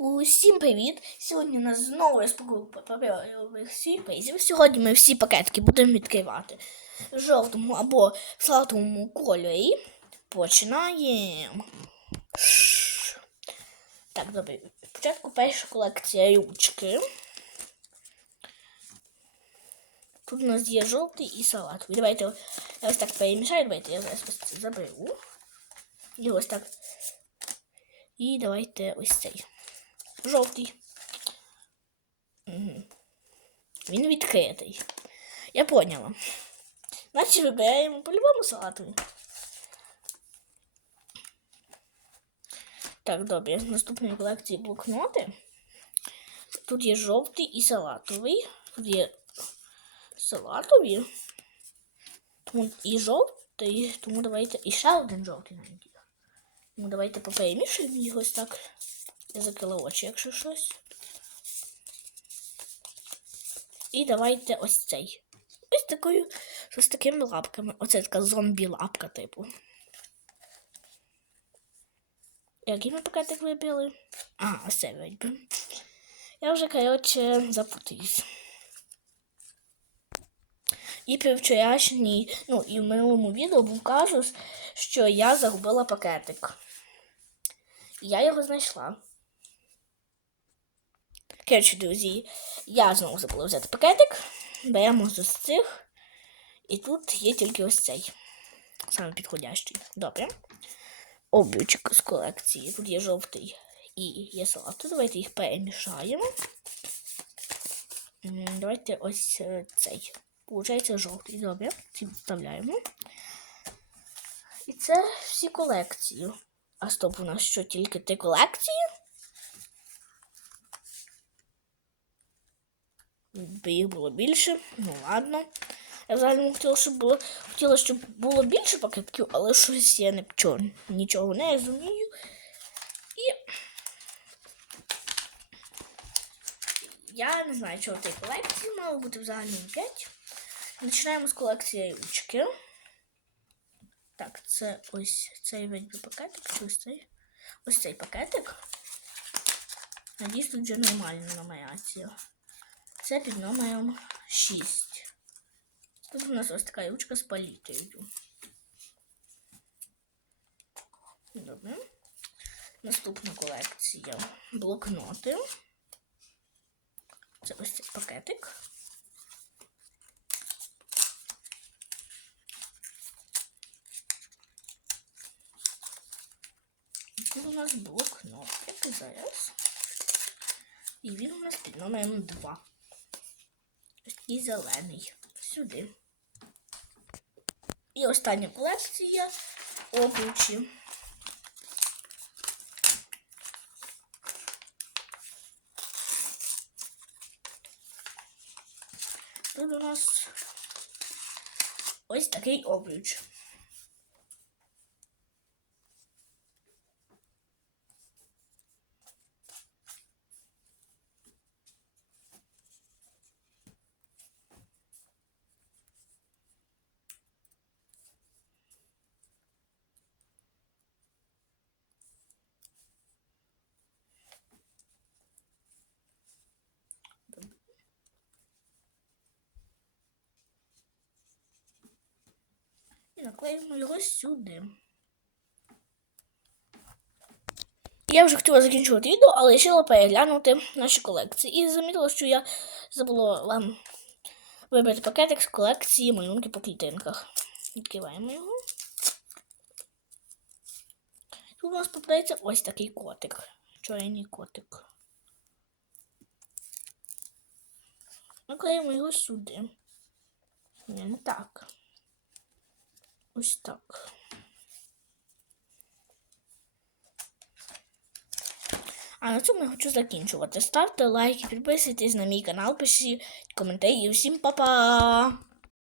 Усім привіт! Сьогодні у нас знову розпаковка паперових сюрпризів. Сьогодні ми всі пакетики будемо відкривати в жовтому або салатовому кольорі. Починаємо. Так, добре. Спочатку перша колекція ручки. Тут у нас є жовтий і салатовий. Давайте я ось так перемішаю. Давайте я зараз ось це заберу. І ось так. І давайте ось цей. Жовтий. Угу. Він відкритий. Я поняла. Значить вибираємо по-любому салатовий. Так, добре. В наступній колекції блокноти. Тут є жовтий і салатовий. Тут є салатові. Тому і жовтий, тому давайте і ще один жовтий навіть. Тому давайте поперемішуємо їх ось так. Я закрила очі, якщо щось. І давайте ось цей. Ось такою, з такими лапками. Оце така зомбі-лапка, типу. Який ми пакетик вибили? А, ось цей вибив. Я вже, коротше, запутаюсь. І при ну, і в минулому відео був казус, що я загубила пакетик. Я його знайшла. Коротше, друзі, я знову забула взяти пакетик. Беремо з ось цих. І тут є тільки ось цей. Саме підходящий. Добре. Обручик з колекції. Тут є жовтий і є салат. Давайте їх перемішаємо. Давайте ось е, цей. Получається жовтий. Добре. Ці вставляємо. І це всі колекції. А стоп, у нас що, тільки три колекції? Їх було більше. Ну ладно. Я взагалі хотіла, щоб було, хотіла, щоб було більше пакетків, але щось я не чого, нічого не розумію. І я не знаю, чого тієї колекції мало бути взагалі 5. Починаємо з колекції ручки. Так, це ось цей весь пакетик, ось цей. Ось цей пакетик. Надіюсь, тут вже нормальна нумерація. Це під номером 6. Тут у нас ось така ручка з палітрою. Добре. Наступна колекція блокноти. Це ось цей пакетик. Тут у нас блокнотик зараз. І він у нас під номером 2 і зелений. Сюди. І остання колекція обручі. Тут у нас ось такий обруч. Наклеїмо його сюди. Я вже хотіла закінчувати відео, але вирішила переглянути наші колекції. І замітила, що я забула вам вибрати пакетик з колекції малюнки по клітинках. Відкриваємо його. Тут у нас попадається ось такий котик. Чорний котик. Наклеїмо його сюди. Ні, не так. Ось так. А на цьому я хочу закінчувати. Ставте лайки, підписуйтесь на мій канал, пишіть коментарі. Всім па-па!